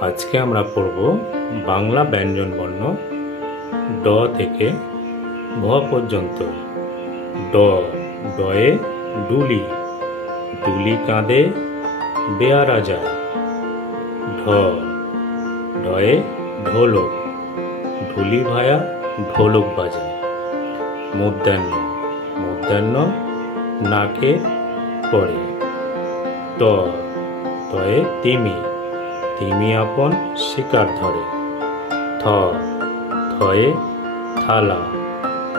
আজকে আমরা পড়ব বাংলা ব্যঞ্জন বর্ণ ড থেকে ভ পর্যন্ত। ড, ডয়ে ডুলি, ডুলি কাঁধে বেয়ারা যায়। ঢ, ঢয়ে ঢোলক, ঢুলি ভায়া ঢোলক বাজায়। মূর্ধন্য, মূর্ধন্য নাকে পড়ে। ত, তয়ে তিমি, তিমি আপন শিকার ধরে। থ, থয়ে থালা,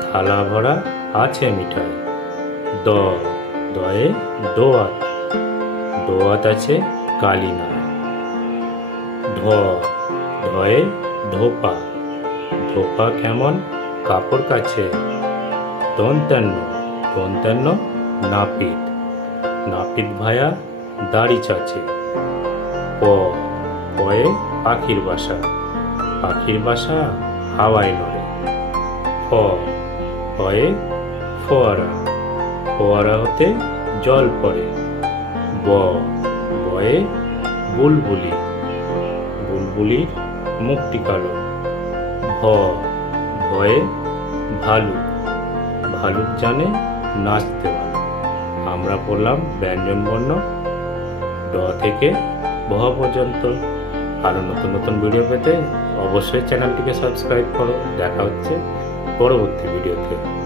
থালা ভরা আছে মিঠাই। দ, দয়ে দোয়াত, দোয়াত আছে কালী নাই। ঢ, ঢয়ে ধোপা, ধোপা কেমন কাপড় কাছে। দন্তান্ন, দন্তান্ন নাপিত, নাপিত ভায়া দাড়ি চাচে। প, পয়ে পাখির বাসা, পাখির বাসা হাওয়ায় নড়ে। ফ, ফয়ে ফোয়ারা, ফোয়ারা হতে জল পড়ে। ব, বয়ে বুলবুলি, বুলবুলির মুখটি কালো। ভ, ভয়ে ভালুক, ভালুক জানে নাচতে পারে। আমরা পড়লাম ব্যঞ্জন বর্ণ ড থেকে ভ পর্যন্ত। আরো নতুন নতুন ভিডিও পেতে অবশ্যই চ্যানেলটিকে সাবস্ক্রাইব করো। দেখা হচ্ছে পরবর্তী ভিডিওতে।